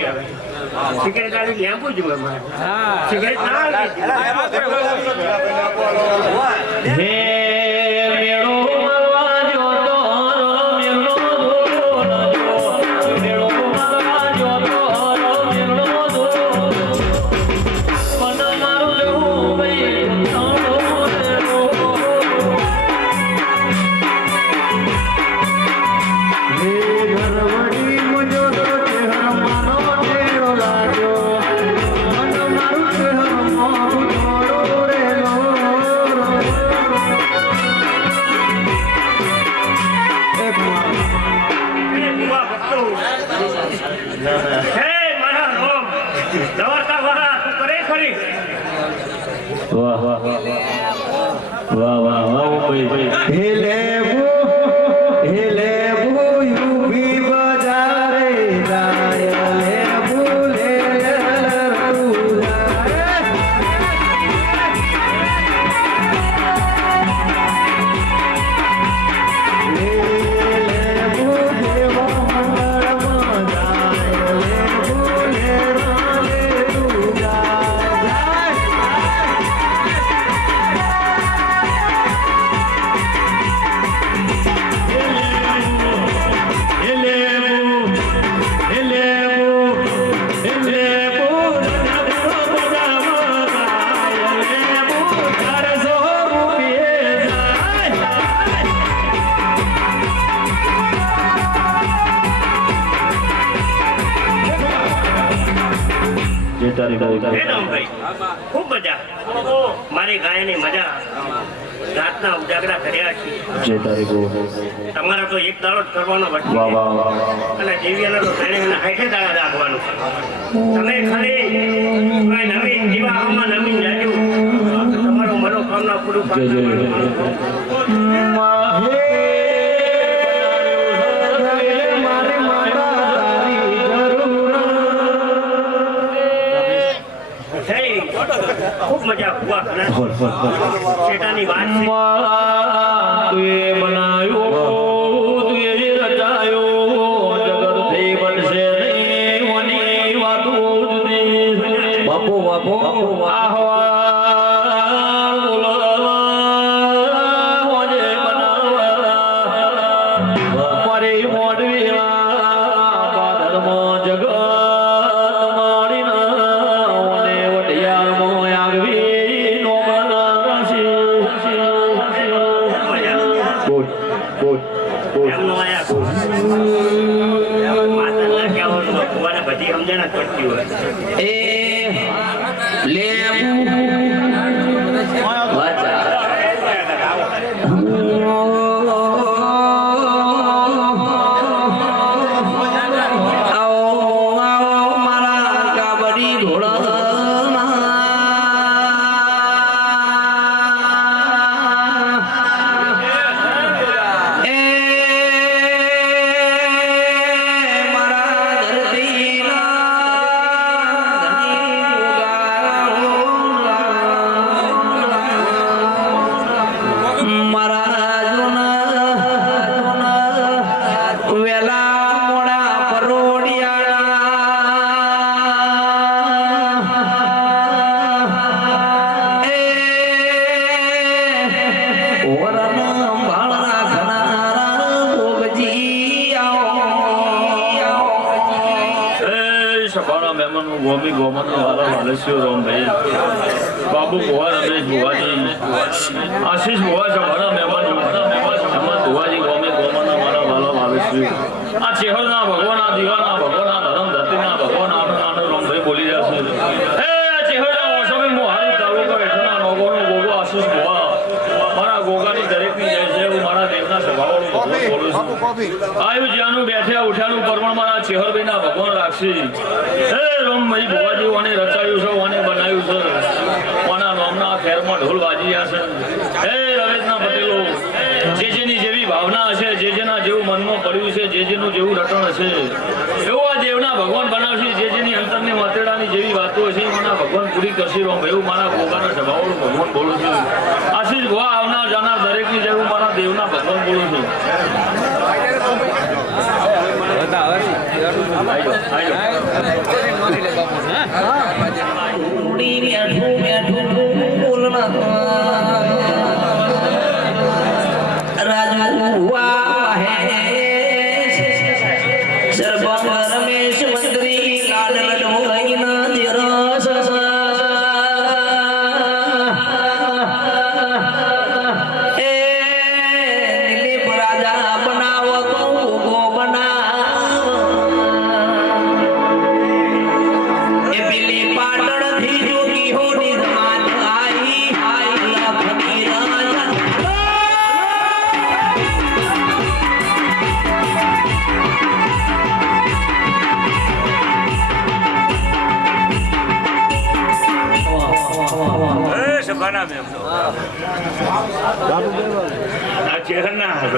નથી આવે સિગરેટ આવી લેવું જોઈએ મારે સિગરેટ ના આવે ખૂબ મજા મારી ગાયની મજા રાતના ઉજાગરા કર્યા છે તમારા તો એક દાડો જ કરવાનો અને દેવીના તો 60 દાડા રાખવાનું તમે ખાલી નવીન જીવામાં નવીન જાજો તમારું મનોકામના પૂરું ખૂબ મજા હુઆ શેટાની વાત છે બનાયો बाबू बुआ रमेश बुआ जी आशीष बुआ सभाना मेहमान बुआ जी गोमे गोमना मारा वाला भावेश्वरी आ चेहरना भगवान आ दीवाना भगवान आ धर्म धरतीना भगवान आनो रोम भाई बोली जासे ए आ चेहरा ओसमे मोहारी तालुका हेठना नोगोनो गोगो आशीष बुआ मारा गोगानी दरेकनी जय जय वो मारा देवना सभावाळो भगवान बोलू છું આયુ જ્યાનું બેઠ્યા ઉઠ્યાનું પરમણ મારા ચેહરભાઈના ભગવાન રાખશે હે રોમભાઈ ભુવાજી ઓને રચાયું છે ઓને બનાવ્યું છે ઓના નામના ખેરમાં ઢોલ વાજી છે હે રવેશના પટેલો જે જેની જેવી ભાવના હશે જે જેના જેવું મનમાં પડ્યું છે જે જેનું જેવું રટણ હશે એવું આ દેવના ભગવાન બનાવશે જે જેની અંતરની માતેડાની જેવી વાતો હશે મારા ભગવાન પૂરી કરશે રોમભાઈ એવું મારા ગોગાના સ્વભાવનું ભગવાન બોલું છું આશીષ ભુવા આવનાર જાનાર દરેકની જેવું મારા દેવના ભગવાન બોલું છું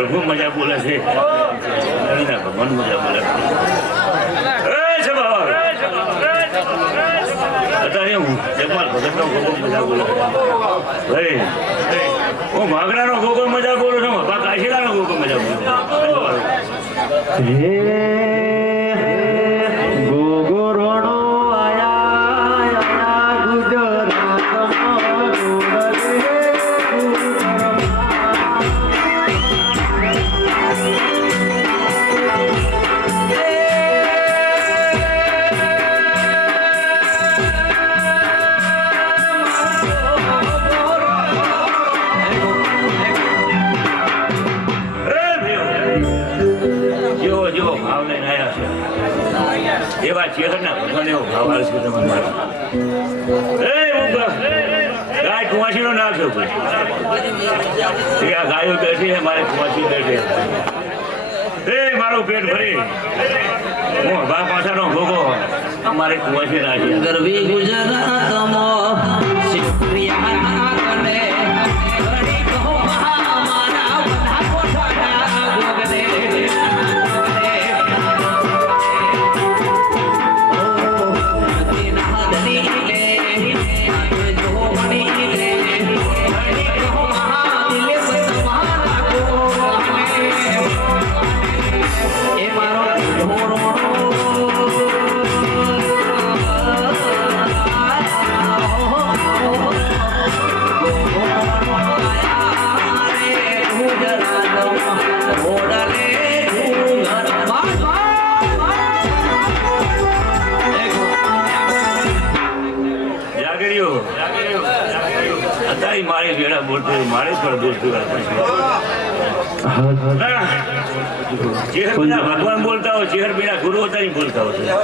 ખૂબ મજા બોલે છે ભગવાન મજા બોલે અત્યારે હું જગમાલ ભગતનો ગોગો મજા બોલે ભાઈ હું ભાગડાનો ગોગો મજા બોલું છું કાશીલાનો ગોગો મજા બોલું એવા ચેહરના ભગવાન એવો ભાવ આવશે તમારે ગાય કુવાસી નો નામ છે ગાયો બેઠી મારે કુવાસી બેઠી મારું પેટ ભરી હું બા પાછાનો ભોગો અમારે કુવાસી રાખી ગરવી ગુજરાતમાં મારી વેળા બોલતો મારે પણ બોલતું ભગવાન બોલતા હોય ચેહર બીના ગુરુ હતા બોલતા હોય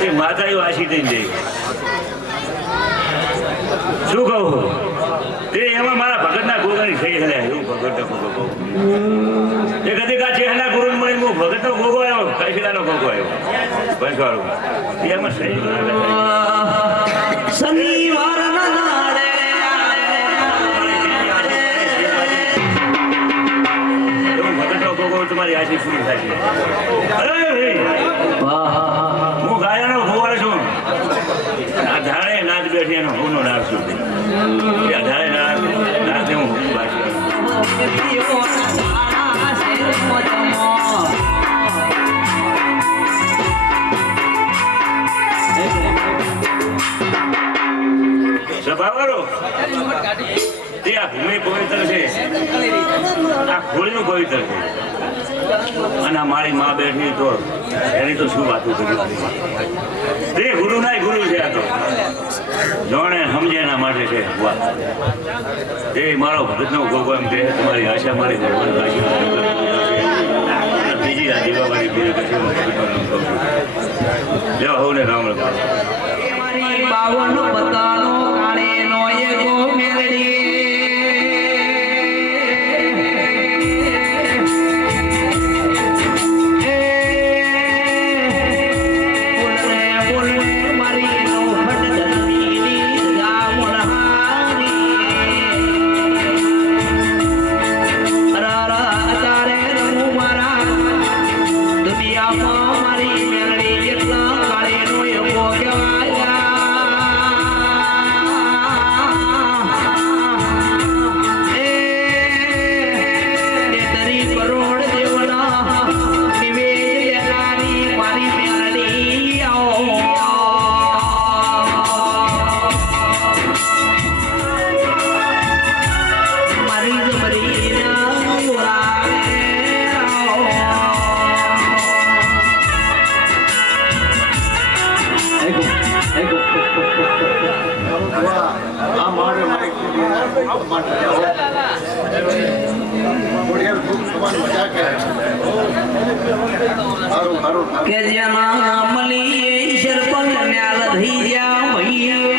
એ માતા વાસી દઈ દે શું કહું તે એમાં મારા ભગતના ગોગાની થઈ હલ્યા એવું ભગતનો ગોગો એ કદી કા ચેહરના ગુરુ મળી હું ભગતનો ગોગો આવ્યો કાશીલાનો ગોગો આવ્યો ભંસાળો એમાં સહી શનિવાર તમારી આશી પૂરી થાય હું ગાયાનો ભોવાળ છું આ ધારે નાચ બેઠી એનો ભૂનો નાચ છું ધારે નાચે હું સ્વભાવરો તે આ ભૂમિ પવિત્ર છે આ ખોળીનું પવિત્ર છે અને મારી માં બેઠી તો એની તો શું વાતું કરી તે ગુરુ ના ગુરુ છે આ તો જોણે સમજે એના માટે છે એ મારો ભગતનો ગોગો એમ કહે તમારી આશા મારી ભગવાન બીજી આ દીવાવાળી બીજી પછી જય હો ને રામ રામ બાવનો બતાનો કાળે નો એગો મેરડી મારી મેરડી જેટલા કાળે નો એગો કહેવાય કે જેના મલી સરપંચ ન્યાલ થઈ ગયા ભઈએ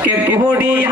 કે ઘોડી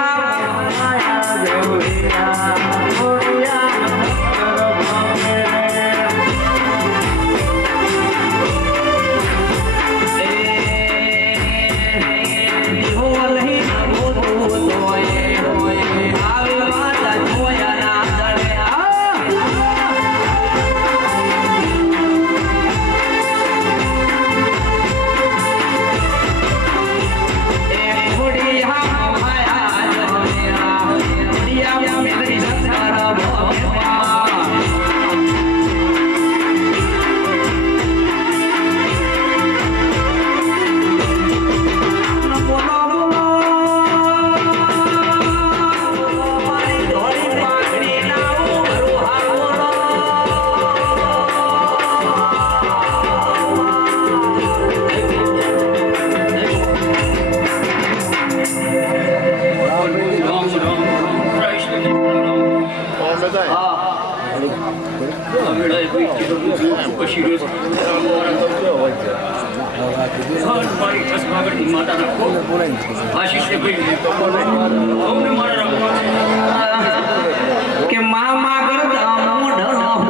કે મામા કરતા મોઢા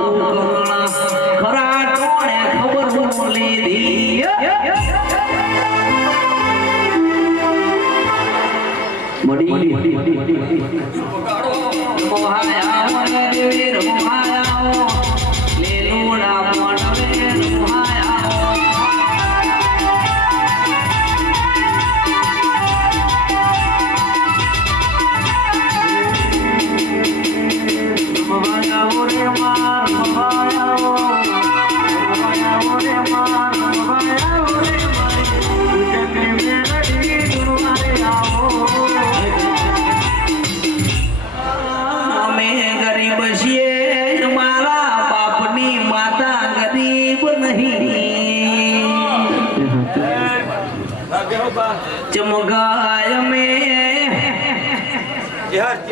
ખરા ટોણે ખબર લીધી ચમગાય में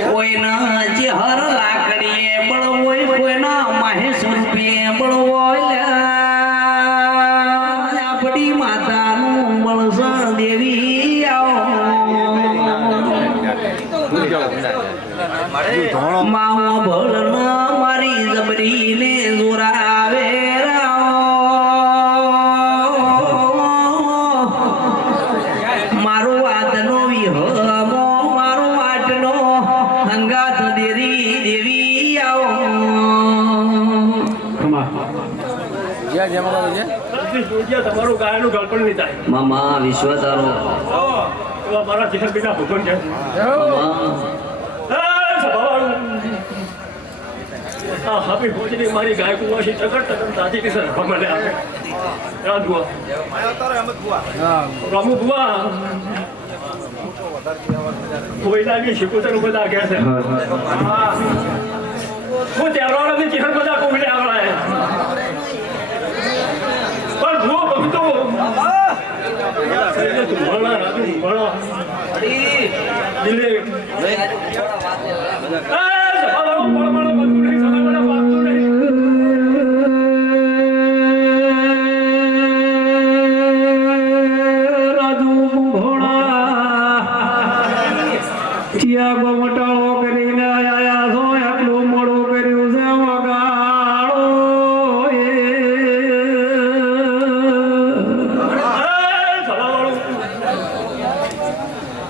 કોઈના જહર લાકડીએ બળવોય કોઈના મહેશ રૂપિયે બળવોય આપણી માતાનું બળસણ દેવી આવો માવો ભળના મારી જબરીને જોરાવે તમારું ગાયનું ગળપણ નહીં થાય મામા વિશ્વ તારો મારા ચિહન બીજા ભૂખન છે હવે ભોજની મારી ગાય કુવાસી ટકર ટકર તાજી કિસર મને આપે રામુ બુઆ કોઈના બી શિકોતર બધા કહે છે હું તહેવારોની ચિહન બધા કોઈને આવડે પણ ભૂ ભક્તો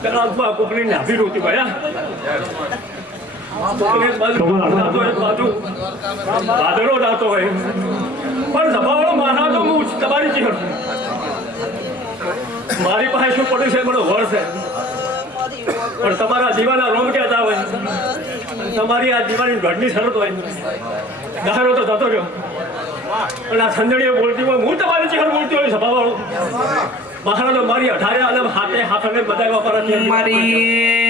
પેલા કોકની નાભી રોતી ભયા એક બાજુ વાદળો દાતો હોય પણ સભાવાળો મારા તો હું તમારી ચીકર મારી પાસે શું પડ્યું છે મને વર છે પણ તમારા દીવાના રોમ કહેતા હોય તમારી આ દીવાની ઘરની શરત હોય ગારો તો થતો રહ્યો પણ આ સંજણીઓ બોલતી હોય હું તમારી ચીકર બોલતી હોય સભાવાળો મારા તો મારી 18 અલગ હાથે હાથને બધા વાપરતી મારી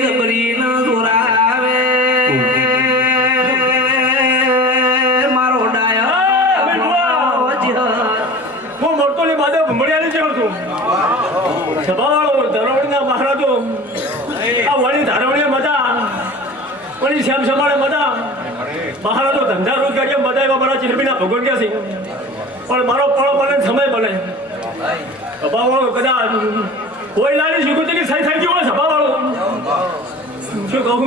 જબરી ના જોરાવે મારો ડાયા હું મોટો ની બાદે ભમડિયાની જેવો છું સભાવાળો ધરોડીના મહારાજો આ વળી ધારવણીએ મજા વળી શ્યામ સમાડે મજા મહારાજો ધંધા રોજગારીએ બધા એવા મારા ચીરબીના ભગવાન ક્યાં છે પણ મારો પળો બને સમય બને સભાવાળો કદાચ કોઈ લાડી સુગુતીની સહી થઈ ગયું હોય સભાવાળો શું કહું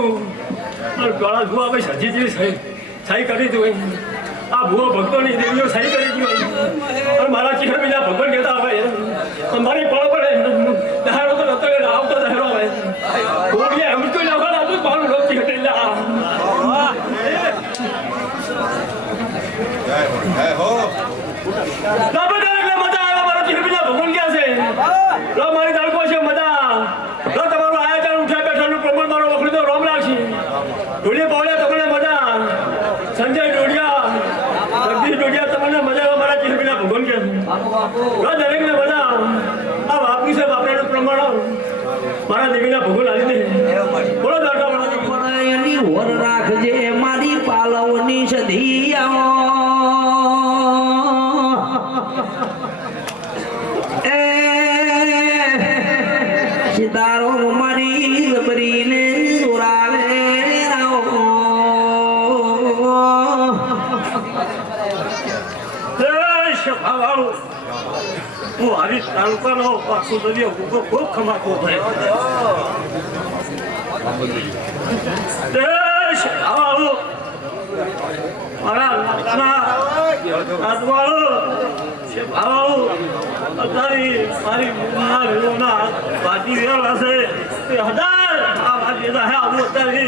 ગળા ભૂવા ભાઈ સજીજીની સહી કરી હતી આ ભૂવો ભક્તોની દેવીઓ સહી કરી હતી અને મારા ચિહ્ન બીજા ભગવાન કહેતા હોય મારી પળો પડે દહાડો તો નતો આવતો દહેરો હોય કોડીએ એમ તો લગન આપું મારું લોક ચિહ્ન મારી દાડકો છે મજા તમારું આયોજન ઉઠ્યા બેઠાનું પ્રમાણ મારો વખરી તો રોમ રાખશે ડોડિયા પાવડ્યા તમને મજા સંજય ડોડિયા જગદીશ ડોડિયા તમને મજા મારા ચિહ્નના ભગવાન કે દરેકને મજા આ વાપરી છે વાપરાનું પ્રમાણ મારા દેવીના ભગવાન આવી દે બોલો દાદા એની હોર રાખજે મારી પાલવની સધિયા સિતારો મારી જબરીને જોરાવે હું આવી તાલુકાનો પાછું દરિયો ખૂબ ખમાતો મારા મારી બાજી વેલા છે હજાર આ બાજી હે આવું અત્યારે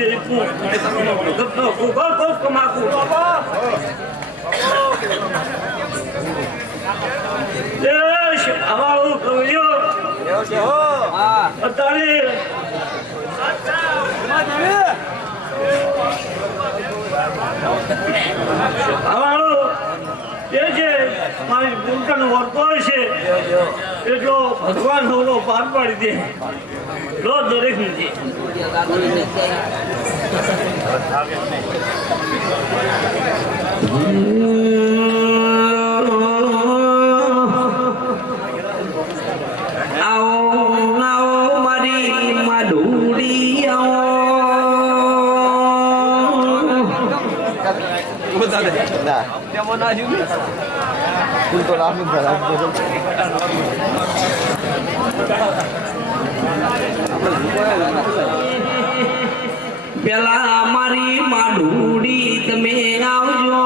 ખૂબ કમાકું દેશ આવાળું કવિયો અત્યારે આવાળું એ છે મારી ભૂલકાનો વર્તો છે એટલો ભગવાન હોલો પાર પાડી દે લો દરેક નથી પેલા મારી માડુડી તમે આવજો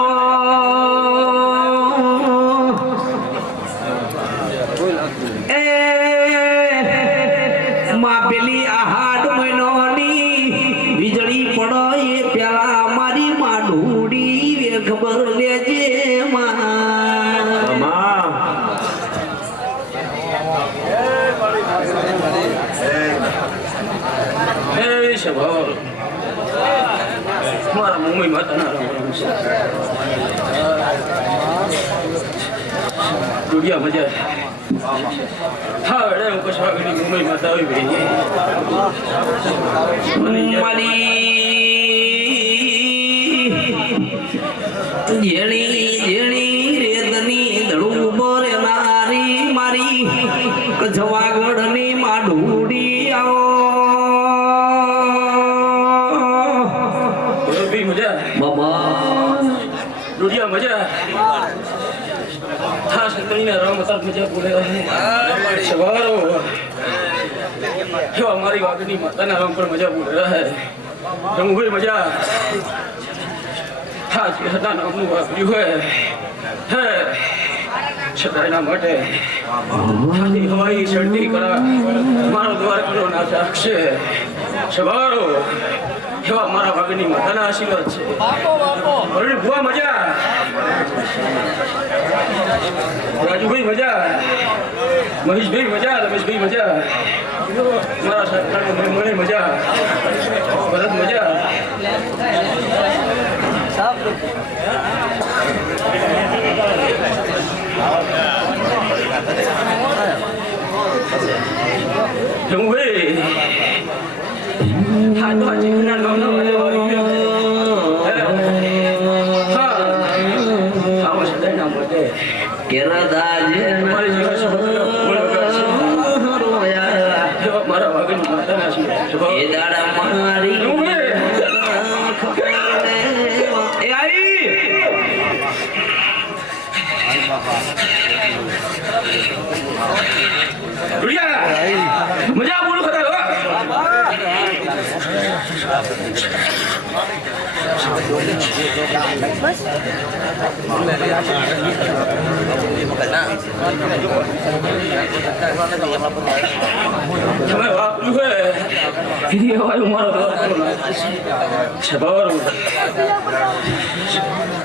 એ માં પેલી આહાડ મહિનોની વીજળી પડો એ પેલા મારી માડુડી ખબર લેજે મારા મમ્મી માતાના દુનિયા મજા હા એડે હું કશા ગઈ મમ્મી માતા આવી ગઈ જેણી જેણી રેતની ધડું બોરે મારી મારી કછવાગઢની માડુડી આવો દુનિયા મજા હા સંતણીના રામ હતા મજા બોલે સવારો જો અમારી વાગની માતાના રામ પર મજા બોલે રહે રંગભાઈ મજા હા જે હતા નામનું વાપર્યું હોય હે છતાં એના માટે ખાલી હવાઈ ચડતી કરા મારો દ્વારકાનો નાશ રાખશે. સવારો એવા મારા ભાગની માતાના આશીર્વાદ છે. અરે ભુવા મજા, રાજુભાઈ મજા, મહેશભાઈ મજા, રમેશભાઈ મજા, મારા સરકારનો મને મજા, ભરત મજા. જમુભાઈ હા તો જીવના ગામનો મને વાળી ગયો. આવો સદાય ના મોટે કેરા દાજે મારી જીવન મારા ભાગની માતાના છે. એ દાડા મારી એ આવી મજા બોલું ખરા તમે વાપર્યું હે ફરી હવાયું મારો સવારો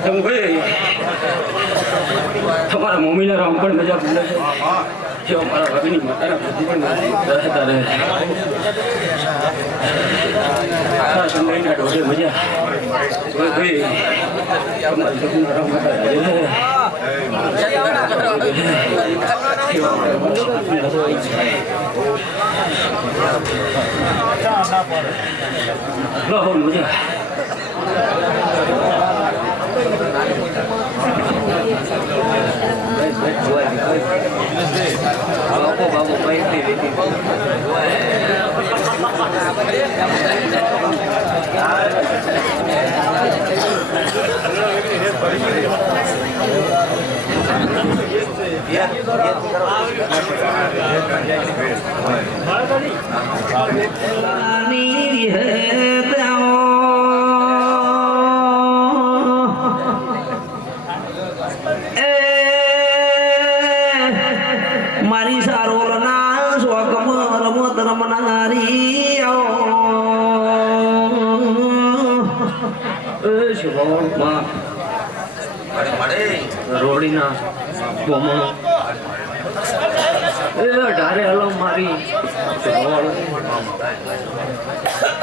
તમે ભાઈ તમારા મમ્મીને રામ પણ મજા બોલે છે. મારા ભાભીની માતાના પ્રતિ પણ રહેતા રહે. સંભાઈના ઢોરે મજા ભાઈ તમારી જગીના રામ માતા મજા. બાબુ મારી સારોલ ના સ્વગમ રમત રમનારી રોડીના બોમો ઢારે હલો મારી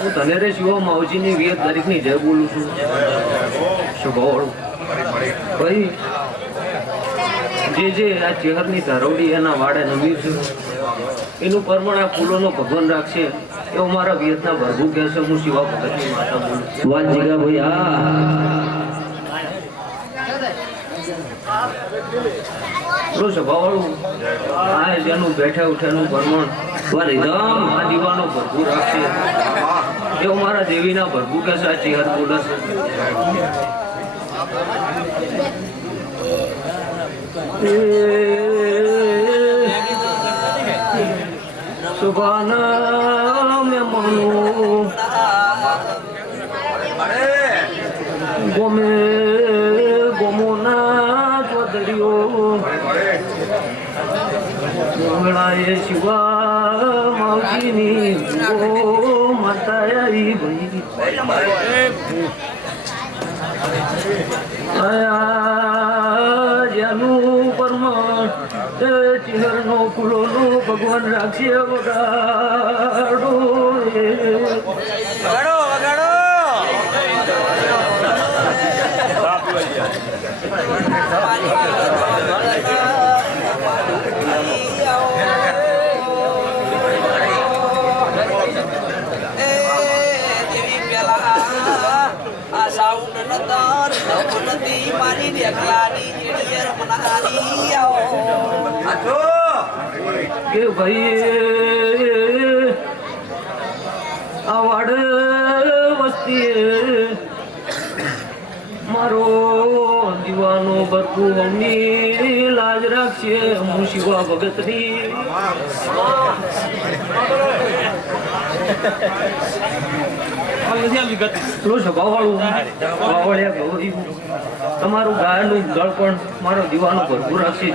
હું તને રે શિવો માવજીની વિયત દરેકની જય બોલું છું. શુભોળ ભાઈ જે આ ચેહરની ધરોડી એના વાડે નમીર છે એનું પરમણ આ ફૂલોનો ભગવાન રાખશે એવો મારા વિયતના ભરભુ કહેશે. હું શિવા ભગતની માતા બોલું. વાત જીગા ભાઈ પેલું સભાવાળું આ જેનું બેઠા ઉઠાનું પરમણ આ દીવાનો ભરભુ રાખશે એવો મારા દેવીના ભરભુ કહેશે. આ ચેહર બોલે છે. સુભાના મેં માનું ગોમે ગોમોના ચોદરીઓ મંગળાએ શિવા માવજીની માતા આવી ભાઈ જેનું પરમાણ ચિહરનો ફૂલોનો ભગવાન રાખશે. વગાડો કે ભાઈ આ વાડ વસ્તી મારો દીવાનો ભરપૂર અમની લાજ રાખશે. હું શિવા ભગતની પેલું સ્વભાવવાળું વાવડિયા ગૌરી તમારું ગાયનું જળ પણ મારો દીવાનો ભરપૂર રાખશે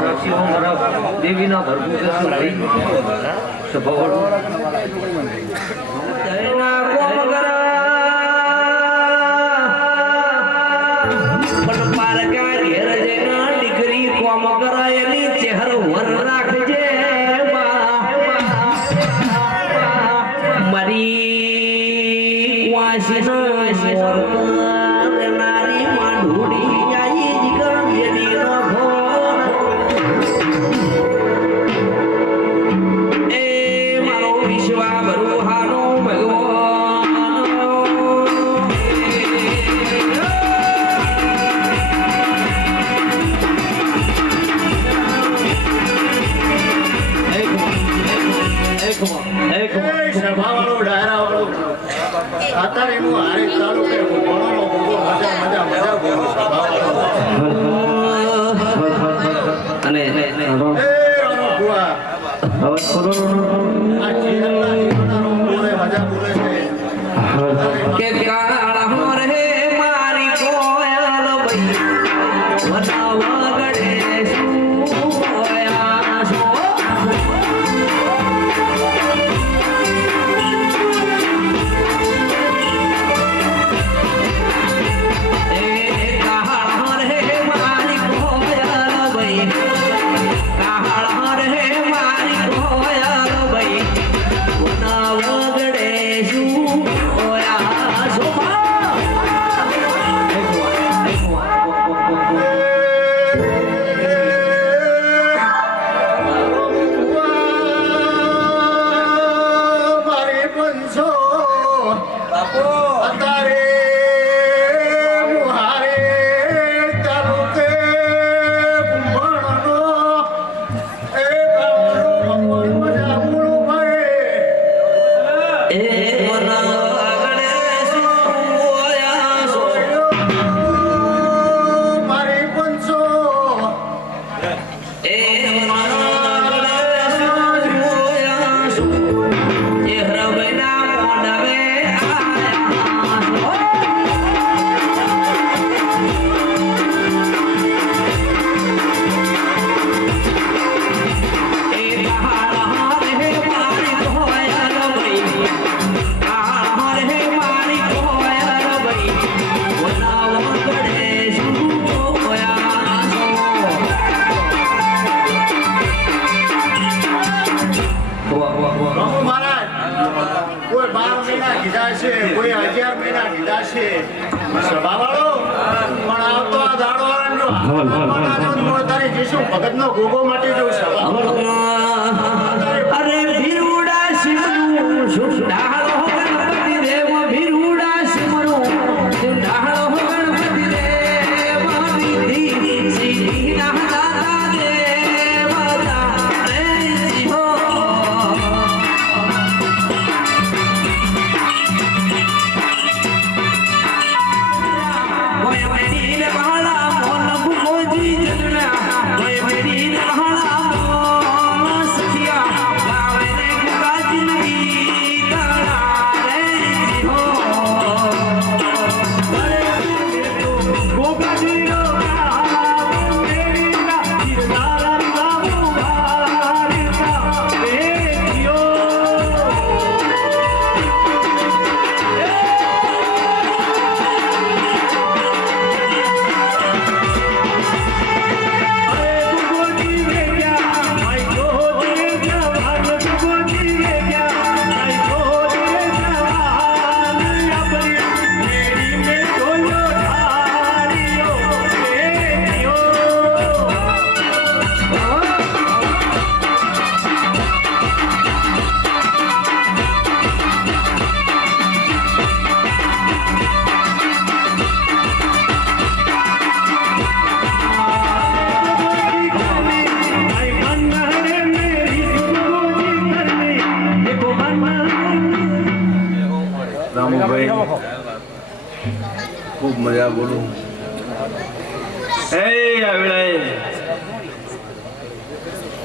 રાખશે મારા દેવીના ભરપૂર કરશે ભાઈ સ્વભાવવાળું ભગત નો ગોગો માટે જવું અરે ભીરુડા શિવનું સુધારો ગણપતિ દેવ ભીરુડા શિવનું સુધારો ગણપતિ દેવ વિધિ શ્રી દાતા દેવ રે હો કોઈ મેરી ને બાળા મોન ભૂજી જના કોઈ મેરી ને બાળા મોન સખિયા લાવે ને ગાજની ગાળા રે હો ગોગાજી નો ગાળા મેરી ના જીરદારા બાબુ વારીતા બેઠિયો ખૂબ મજા બોલું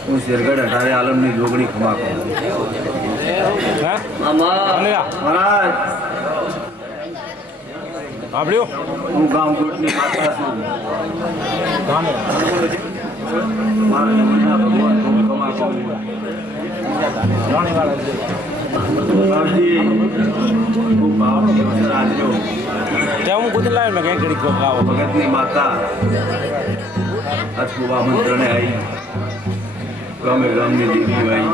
હું શેરગઢ અઢારે આલમની જોગણી ખમા કરું મહારાજ સાંભળ્યો હું ગામકોટની માતા છું. મારા જમણા ભગવાન હું કમા કરું. બાપજી, ખૂબ ભાવ આજનો ત્યાં હું કુદરત લાવ્યો મેં કઈ ઘડી આવો ભગતની માતા અજકુબા મંત્રને આવી ગામે ગામની દેવી આવી.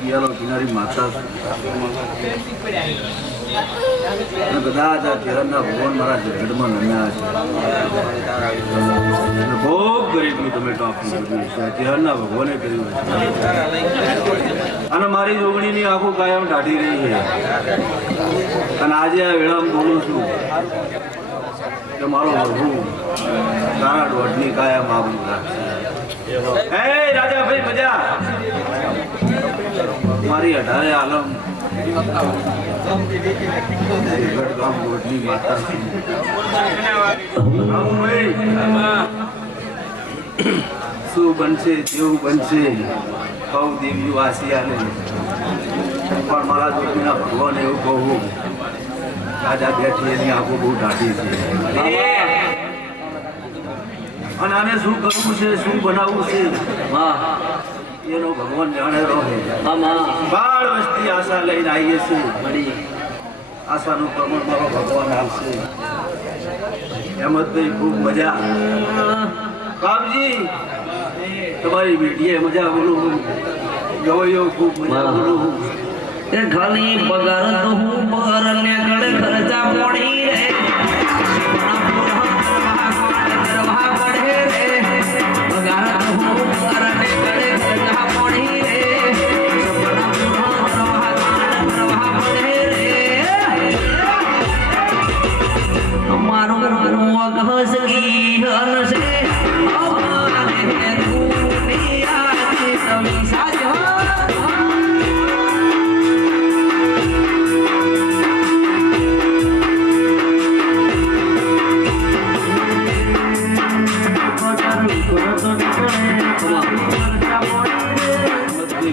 પિયારો કિનારી માતા બધા જ આ ચેહરના ભગવાન મારા જગતમાં નમ્યા છે. ખૂબ ગરીબનું તમે ટોપી કર્યું છે. ચેહરના ભગવાને કર્યું છે. અને મારી જોગણીની આંખો કાયમ ઢાઢી રહી છે. અને આજે આ વેળામાં બોલું છું કે મારો પ્રભુ તારા દોઢની કાયમ આવું રાખશે. હે રાજાભાઈ મજા મારી 18 આલમ ગામ ગોઠની માતા શું બનશે તેવું બનશે કહું દેવી વાસિયાને પણ મારા જોગીના ભગવાન એવું કહું રાજા બેઠી એની આંખો બહુ ઢાઢી છે. અને આને શું કરવું છે શું બનાવવું છે એનો ભગવાન જાણે રહે. બાળ વસ્તી આશા લઈને આવીએ છીએ. આશાનું પ્રમાણ મારો ભગવાન આવશે. હેમંતભાઈ ખૂબ મજા. બાપજી તમારી બેટીએ મજા બોલું. ગવૈયો ખૂબ મજા બોલું. તે ખાલી પગાર તો હું પર ને ગળે ખર્ચા મોડી રે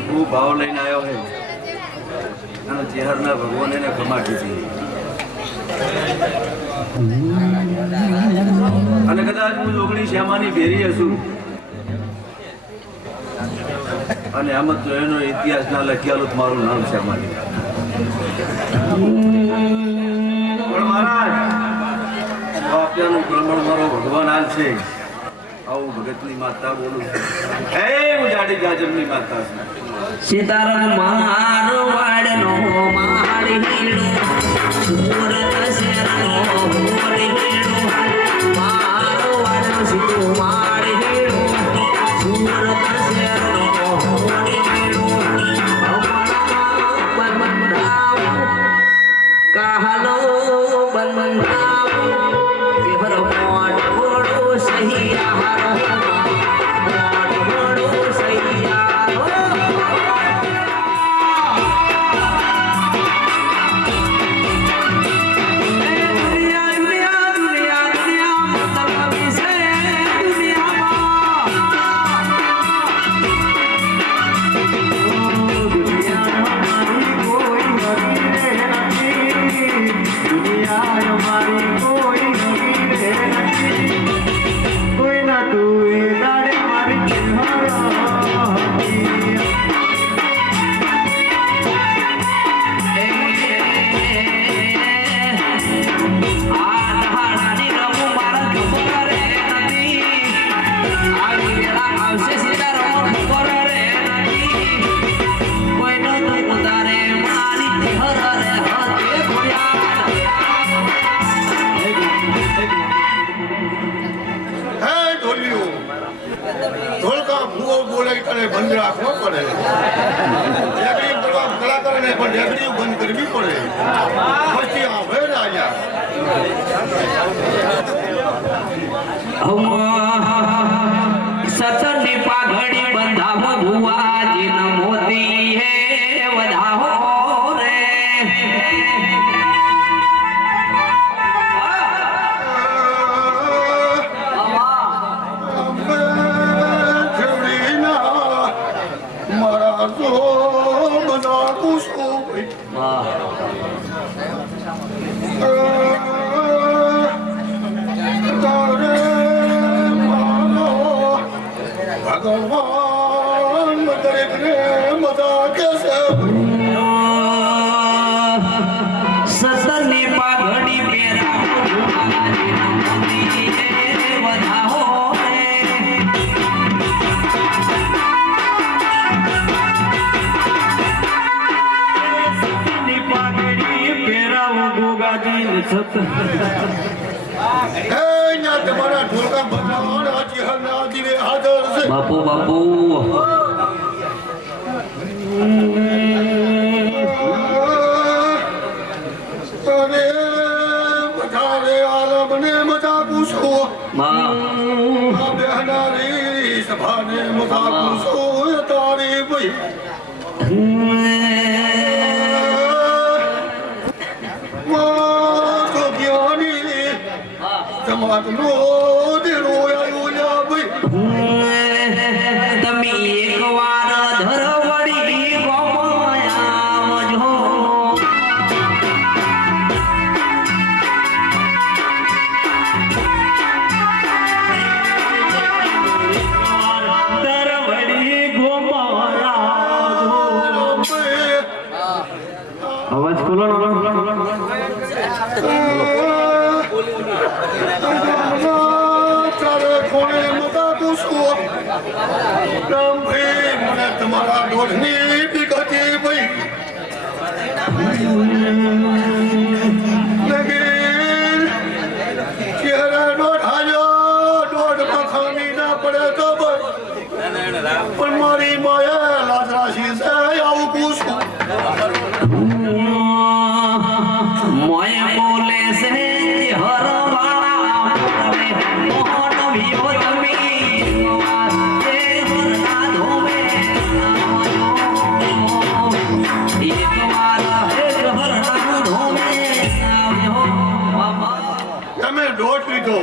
ખૂબ ભાવ લઈને આવ્યો છે અને ચેહરના ભગવાન એને કમાટી છે. અને કદાચ હું જોગણી શ્યામાની ભેરી હશું અને આમ જ એનો ઇતિહાસ ના લખેલું મારું નામ શ્યામાની. પણ મહારાજ બાપ્યાનું પ્રમાણ મારો ભગવાન હાલ છે. આવું ભગતની માતા બોલું. હે હું જાડી ગાજરની માતા છું. સીતારામ મારવાડનો માળીડો સુરત શહેરનો મોરીડો મારવાડનો સીતો માળીડો સુરત શહેરનો મોરીડો બંધાવ કાહલો બંધાવ તેહર મોડો સહિયારો મોડો સહિયારો દુનિયા દુનિયા દુનિયા દુનિયા મતલબ છે દુનિયા બંધ રાખવો પડે રેકડી કરવા કલાકારોને પણ રેકડી બંધ કરવી પડે પછી આવે રાજા સતની પાઘડી બંધાવો ભુવાજી ન મોતી હે વધાવો રે મારા તો બધા કુશો તારે મારો ભગવાન દરેકને બધા કેસે સતની પાઘડી પહેરાવો ભુવાજી ન મોતી હે વધાવો રે તમારા ઢોલકા ભગવાન હાજી હરના દિવે હાજર છે બાપુ બાપુ અરે બધારે આરબને મજા પૂછો આ બેહનારી સભાને મજા પૂછો તારી ભાઈ જમાતનો દેરોયા ભાઈ તમે એકવાર ધરવડી ગોમાયાવજો ધરવડી ગોમાયાવજો અવાજ ખોલો તમારા દોઢની વિગતી ભાઈ ચહેરા દોઢ હાજો દોઢ ખામી ના પડે તો પણ મારી માયા લાજરાશી છે આવું પૂછું મોય બોલે છે હરવાળા મોહન વિયો તમે તમે દોઢ લીધો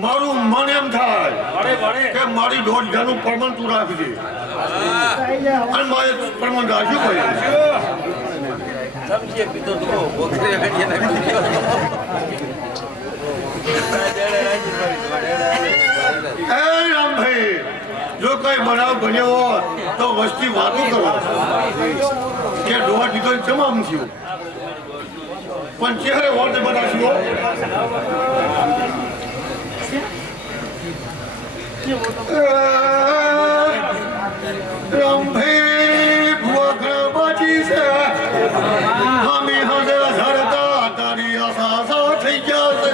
મારું મન એમ થાય કે મારી દોઢ ઘરનું પ્રમાણ તું રાખજે અને મારે પ્રમાણ રાખ્યું રામભાઈ જો કઈ બનાવ બન્યો હોત તો વસ્તી વાતો કરો કે દોઢ લીધો તમામ થયું પણ ચહેરે વોટ બધા છો રામભાઈ ભુવા ઘણા બાજી છે અમે હવે હરતા તારી આશા થઈ ગયા છે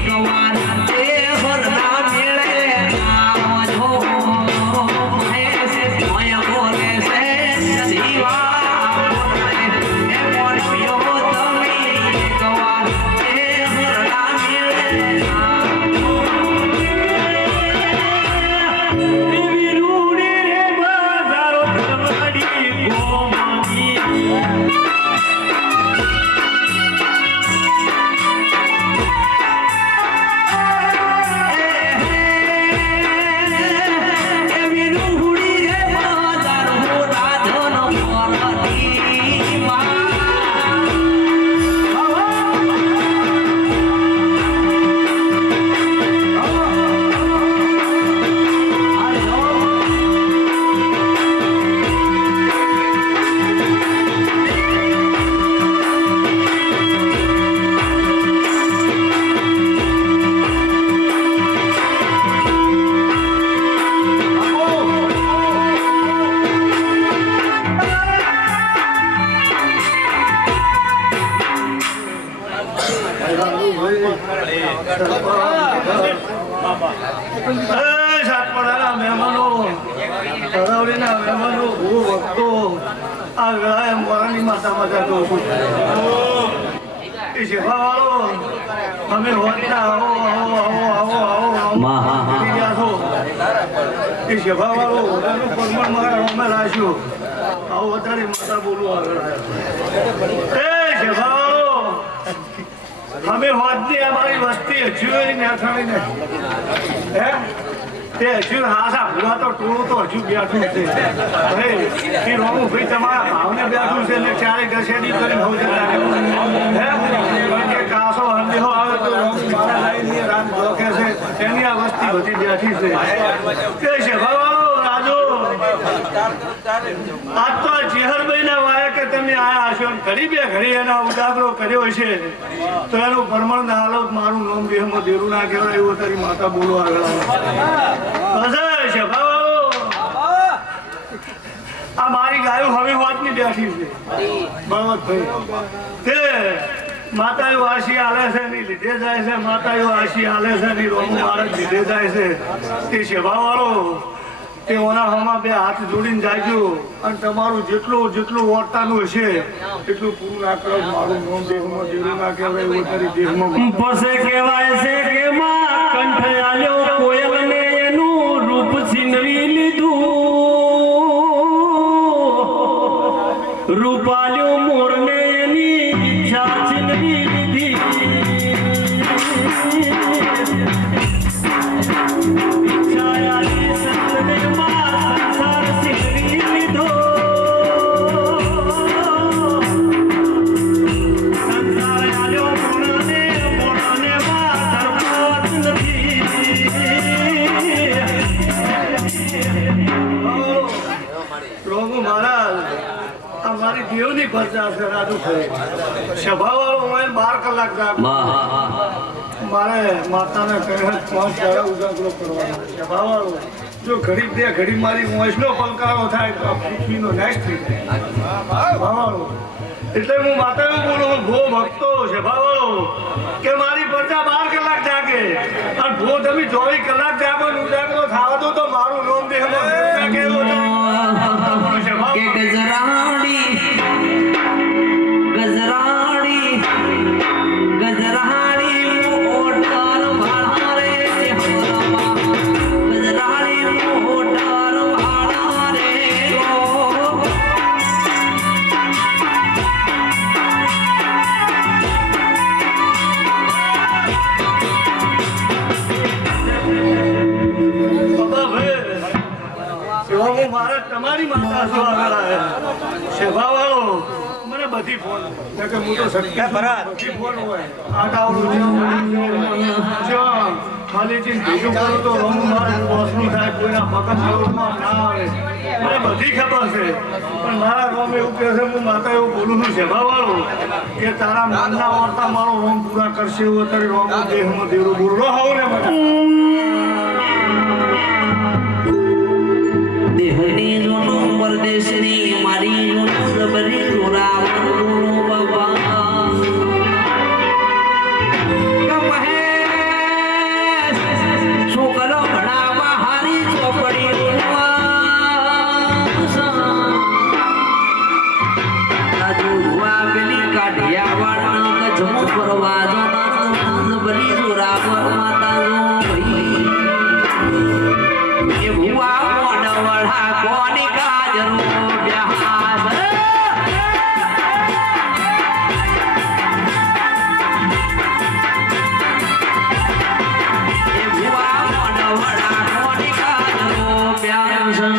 એકવાર તે હરના મેળે આવજો તળાવડીના મહેમાનો ભૂ ભક્તો આ વેળાએ મોરાની માતામાં જતો છું એ સેવાવાળો અમે હોતના આવો આવો આવો આવો આવો કરી ગયા છો એ સેવાવાળો હોતાનું પરમણ મારા અમે રાખ્યું આવો અત્યારે માતા બોલું આગળ આવ્યો એ સેવાવાળો અમે હોતની અમારી વસ્તી હજુ નેઠાણી નહીં હે તે હજુ હાસા ભૂલા તો ટોળું તો હજુ બેઠું છે અરે એ રોમું ભાઈ તમારા ભાવને બેઠું છે ને ક્યારે ઘસેડી કરીને હોઈ જતા કે કાસો હંદેહો આવે તો રોમું મારા લાઈનની રાત જોખે છે એની આ વસ્તી બધી બેઠી છે કે છે ભગવાનો રાજો આજ તો ચેહરભાઈના વાયા કે તમે આયા હશો ઘડી બે ઘડી એનો ઉદાગરો કર્યો છે તો એનું પરમણ ના હાલો મારું નામ દેહમાં દેરું ના કહેવાય એવું તારી માતા બોલો આગળ આ મારી ગાયો હવે વાતની બેઠી છે બળવંતભાઈ તે માતાઓ આશી હાલે છે ની લીધે જાય છે માતાઓ આશી હાલે છે ની રોમું મારા લીધે જાય છે તે સેવાવાળો તે ઓના હમા બે હાથ જોડીને જાજો અને તમારું જેટલું વર્તાનું હશે એટલું પૂરું ના કરો મારું નામ દેહમાં દેરું ના કહેવાય એવું તારી દેહમાં પસે કહેવાય છે કે માં કંઠ આલ્યો કોયલને એનું રૂપ છીનવી લીધું રૂપાલ્યો મોરને એની ઈચ્છા છીનવી લીધી ઈચ્છા આલી સંતને માં સંસાર છીનવી લીધો સંસાર આલ્યો મોરને માં ધર્મોત નથી પ્રભુ મહારાજ આ મારી દેવની પ્રજા છે રાજુ થઈ સભાવાળો હું 12 કલાક જાગ મારે માતાને કહે 5 દાડા ઉજાગરો કરવાનો સભાવાળો જો ઘડી બે ઘડી મારી વંશનો પલકારો થાય તો આ પૃથ્વીનો નાશ થઈ જાય સભાવાળો એટલે હું માતાને બોલું ભો ભક્તો સભાવાળો કે મારી પ્રજા 12 કલાક જાગે અને ભો તમે 24 કલાક જાગો ઉજાગરો થાવા દો તો મારું નામ દેહમાં જાગે એવો કે ગજરાડી મોટાર ભાડા રે ગજરાડી મોટાર ભાડા રે મારા તમારી માતા છો આગળ સેવાવાળો મને બધી ફોન કે હું તો સત્ય બધી ફોન હોય આટાવડું ખાલી ચીજ ભેગું કરું તો રમું મારું બોસનું થાય કોઈના મગજ જરૂરમાં ના આવે મને બધી ખબર છે પણ મારા રોમ એવું કહે છે હું માતા એવું બોલું છું સેવાવાળો કે તારા મનના વર્તા મારો રોમ પૂરા કરશે એવું અત્યારે રોમ દેહમાં દેવું બોલો હોવ ને મને દેહની જોનો પરદેશની મારી જોનો જબરી જોરાવનો બાબા કમહે છોકરો ભણાવા હારી ચોપડી ઉલવા પેલી કાઢિયાવાડ કચમો ફરવા જબરી જોરાવર માતા જો એ ભુવા મોડવડા કોની કાજરો બ્યાસ એ ભુવા મોડવડા કોની કાજરો બ્યાસ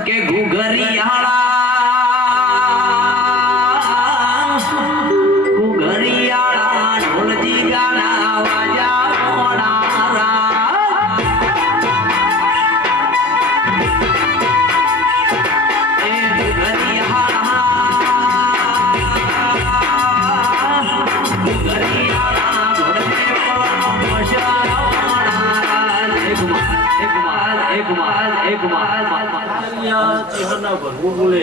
કે ઘુઘરિયાળા ઢોલજી ગાના વાજા ચહેરના ભરવું બોલે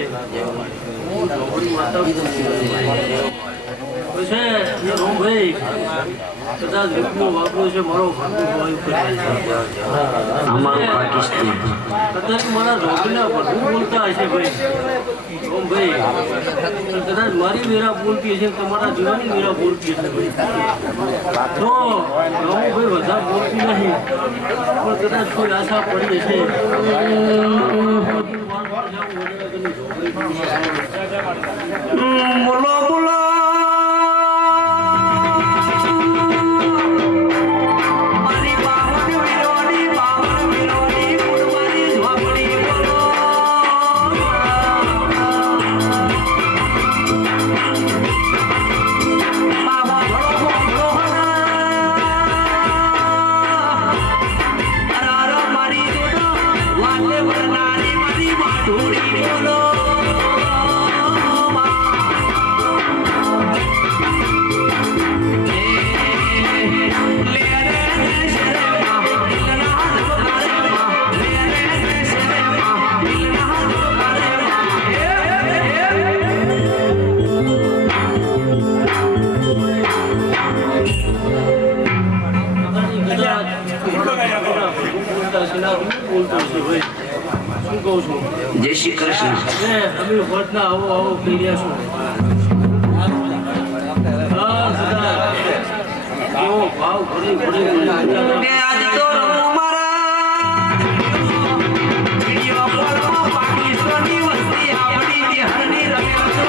ભાઈ કદાચ રૂપનો વાપરો છે મારો કદાચ મારા રોગના ભરવું બોલતા હશે ભાઈ કદાચ મારી મેરા બોલતી હશે તમારા જીવનની મેરા બોલતી હશે ભાઈ તો ભાઈ વધારે બોલતી નહીં પણ કદાચ કોઈ આશા પડી હશે બોલો બોલો મારી બાવન વિરોધી મારી ઝોપડી બોલો બાબા ઘણો અરારો મારી જોડો વાતે વરનારી મારી માઠુડી બોલો જય શ્રી કૃષ્ણ અમે વટના આવો આવો કહી રહ્યા છો એવો ભાવ ભરી આજ તો મારા વિડિયો કોલમાં પાકિસ્તાની વસ્તી આપણી બિહારની રમ્યા છો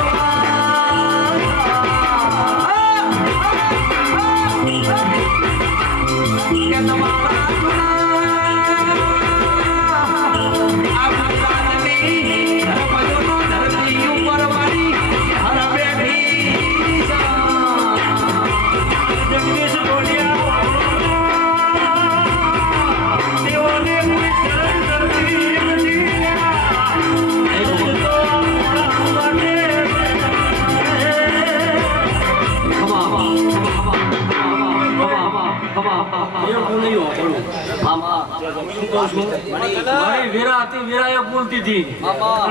કે તમારા મારી વેરા હતી વેરા એ બોલતી હતી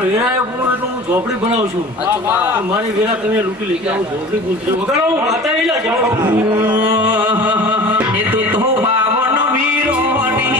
વેરા એ બોલું એટલે હું ઝોપડી બનાવું છું મારી વેરા તમે લૂંટી લીધી હું ઝોપડી બોલતી વગાડો એ તો બાવન વીરોની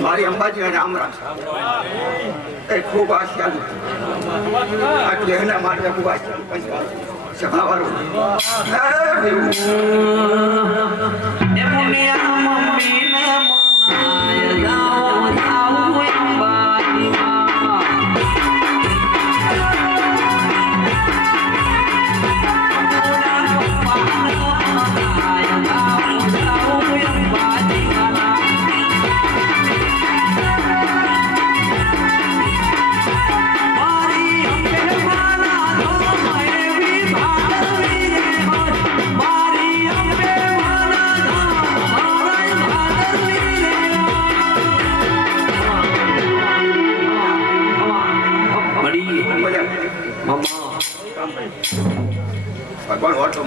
મારી અંબાજી રામ રામ એ ખૂબ આશા આ કહેના માટે ખૂબ આશા સભાવાળું એ મુનિયા મમ્મીને મનાય જાઓ જાઓ અંબાજીમાં ભગવાન ઓટો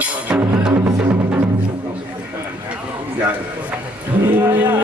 જાય